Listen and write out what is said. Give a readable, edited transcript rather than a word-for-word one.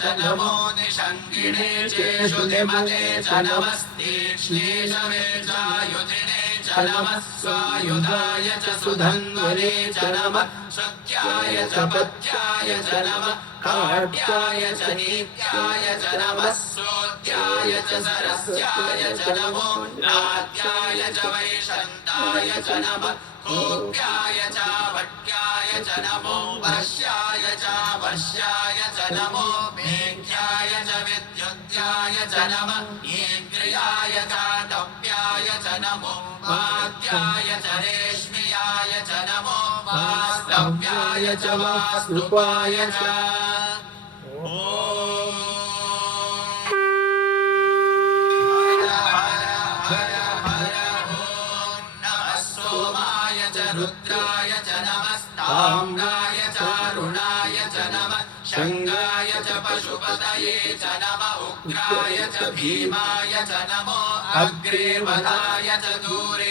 च नमो निषङ्गिणे चेषुधिमते च नमस्तीक्ष्णेशवेचायुधिने च नमः स्वायुधाय च सुधन्वने च नमः सत्याय च पथ्याय च नमः काट्याय च नीत्याय च नमः सोत्याय च सरस्याय च नमो नाट्याय च वैशन्ताय च नमः कोप्याय च वट्याय च नमो वर्ष्याय च वर्ष्याय च नमो मेघ्याय च विद्युत्याय च नमः इन्द्रियाय च तप्याय च नमो वात्याय च रेश्मियाय च नमो वास्तव्याय च वास्तुपाय च रुद्राय च नमस्ताम्राय च अरुणाय च नमः शङ्गाय च पशुपतये च नमः उग्राय च भीमाय च नमो अग्रे वधाय च दूरे